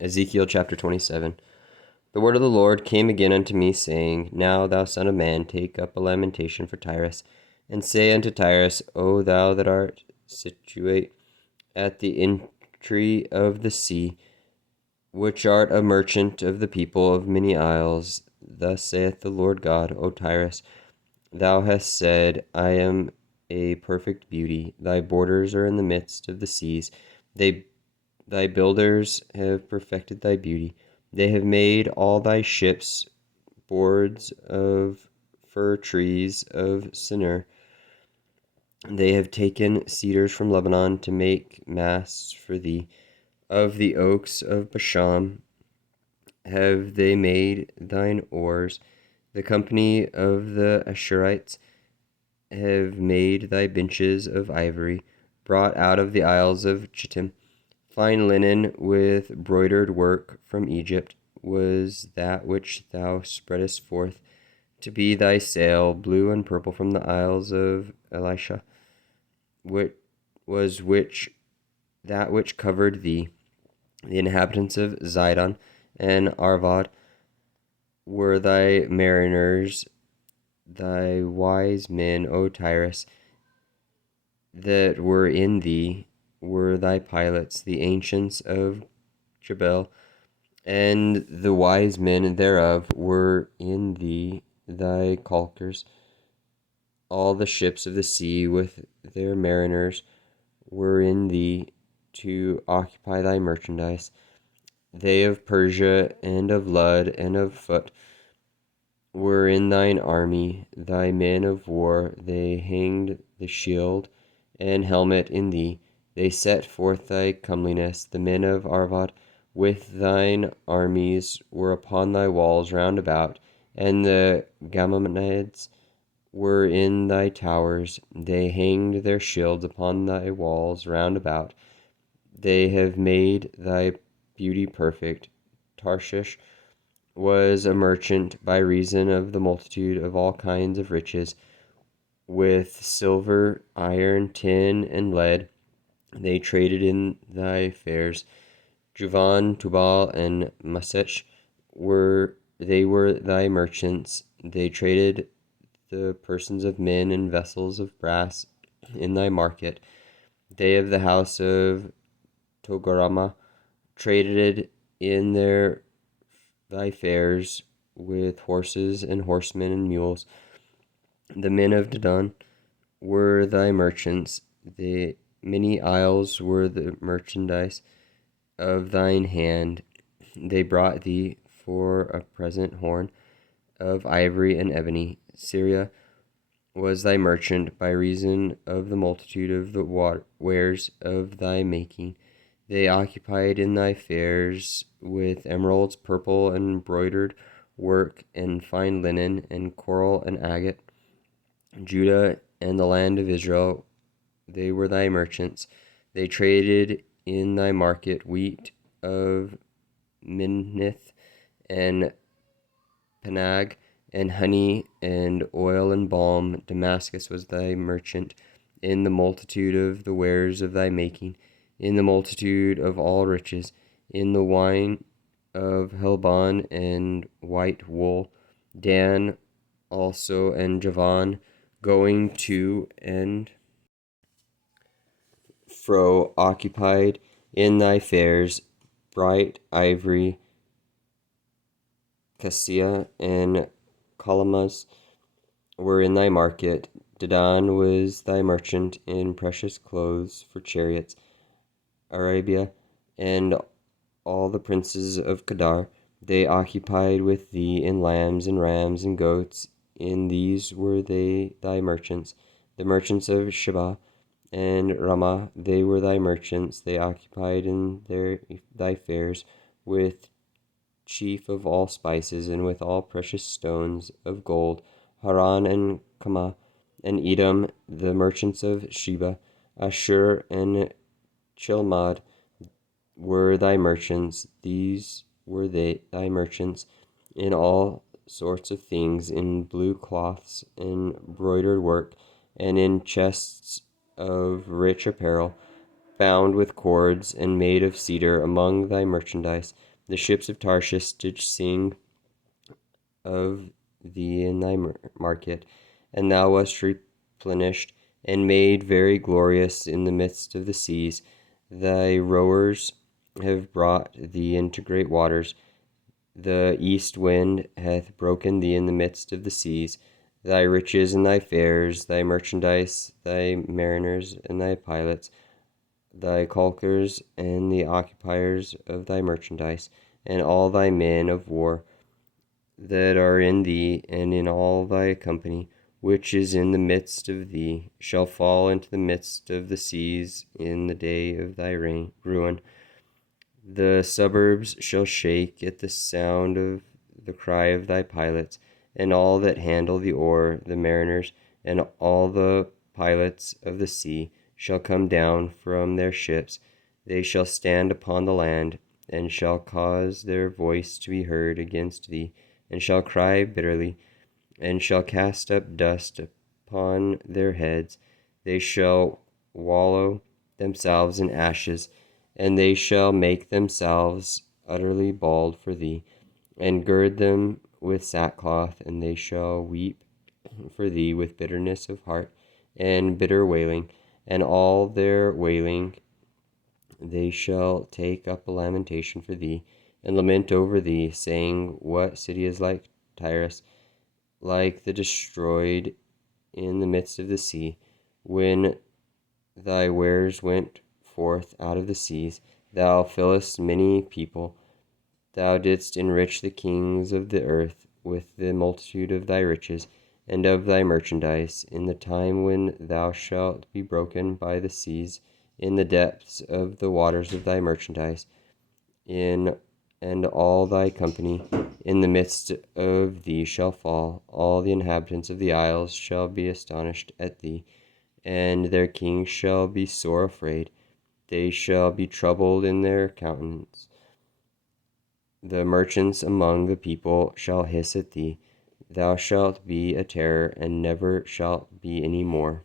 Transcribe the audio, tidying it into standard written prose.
Ezekiel chapter 27. The word of the Lord came again unto me, saying, Now, thou son of man, take up a lamentation for Tyrus, and say unto Tyrus, O thou that art situate at the entry of the sea, which art a merchant of the people of many isles, thus saith the Lord God, O Tyrus, thou hast said, I am a perfect beauty. Thy borders are in the midst of the seas. Thy builders have perfected thy beauty. They have made all thy ships boards of fir trees of Sinir. They have taken cedars from Lebanon to make masts for thee. Of the oaks of Bashan have they made thine oars. The company of the Ashurites have made thy benches of ivory, brought out of the isles of Chittim. Fine linen with broidered work from Egypt was that which thou spreadest forth, to be thy sail, blue and purple from the isles of Elisha, which that which covered thee. The inhabitants of Zidon and Arvad were thy mariners, thy wise men, O Tyrus, that were in thee were thy pilots, the ancients of Jebel, and the wise men thereof were in thee thy caulkers. All the ships of the sea with their mariners were in thee to occupy thy merchandise. They of Persia and of Lud and of Phut were in thine army, thy men of war. They hanged the shield and helmet in thee. They set forth thy comeliness. The men of Arvad with thine armies were upon thy walls round about, and the Gammonids were in thy towers. They hanged their shields upon thy walls round about. They have made thy beauty perfect. Tarshish was a merchant by reason of the multitude of all kinds of riches, with silver, iron, tin, and lead. They traded in thy fairs. Juvan, Tubal, and Masech were thy merchants. They traded the persons of men and vessels of brass in thy market. They of the house of Togarama traded in thy fairs with horses and horsemen and mules. The men of Dedan were thy merchants. The many isles were the merchandise of thine hand. They brought thee for a present horn of ivory and ebony. Syria was thy merchant by reason of the multitude of the wares of thy making. They occupied in thy fairs with emeralds, purple and embroidered work, and fine linen, and coral and agate. Judah and the land of Israel, they were thy merchants. They traded in thy market wheat of Minnith and Panag, and honey and oil and balm. Damascus was thy merchant in the multitude of the wares of thy making, in the multitude of all riches, in the wine of Helbon and white wool. Dan also and Javan, going to and fro, occupied in thy fairs. Bright ivory, cassia, and calamus were in thy market. Dedan was thy merchant in precious clothes for chariots. Arabia and all the princes of Kedar, they occupied with thee in lambs and rams and goats. In these were they thy merchants. The merchants of Sheba and Ramah, they were thy merchants. They occupied in thy fairs with chief of all spices, and with all precious stones of gold. Haran and Kamah and Edom, the merchants of Sheba. Ashur and Chilmad were thy merchants. These were thy merchants in all sorts of things, in blue cloths and broidered work, and in chests of rich apparel, bound with cords and made of cedar among thy merchandise. The ships of Tarshish did sing of thee in thy market, and thou wast replenished and made very glorious in the midst of the seas. Thy rowers have brought thee into great waters. The east wind hath broken thee in the midst of the seas. Thy riches and thy fares, thy merchandise, thy mariners and thy pilots, thy caulkers and the occupiers of thy merchandise, and all thy men of war that are in thee, and in all thy company, which is in the midst of thee, shall fall into the midst of the seas in the day of thy ruin. The suburbs shall shake at the sound of the cry of thy pilots, and all that handle the oar, the mariners, and all the pilots of the sea shall come down from their ships. They shall stand upon the land, and shall cause their voice to be heard against thee, and shall cry bitterly, and shall cast up dust upon their heads. They shall wallow themselves in ashes, and they shall make themselves utterly bald for thee, and gird them with sackcloth, and they shall weep for thee with bitterness of heart and bitter wailing, and all their wailing they shall take up a lamentation for thee, and lament over thee, saying, What city is like Tyrus, like the destroyed in the midst of the sea, when thy wares went forth out of the seas? Thou fillest many people. Thou didst enrich the kings of the earth with the multitude of thy riches and of thy merchandise, in the time when thou shalt be broken by the seas, in the depths of the waters of thy merchandise, in and all thy company in the midst of thee shall fall. All the inhabitants of the isles shall be astonished at thee, and their kings shall be sore afraid. They shall be troubled in their countenance. The merchants among the people shall hiss at thee. Thou shalt be a terror, and never shalt be any more.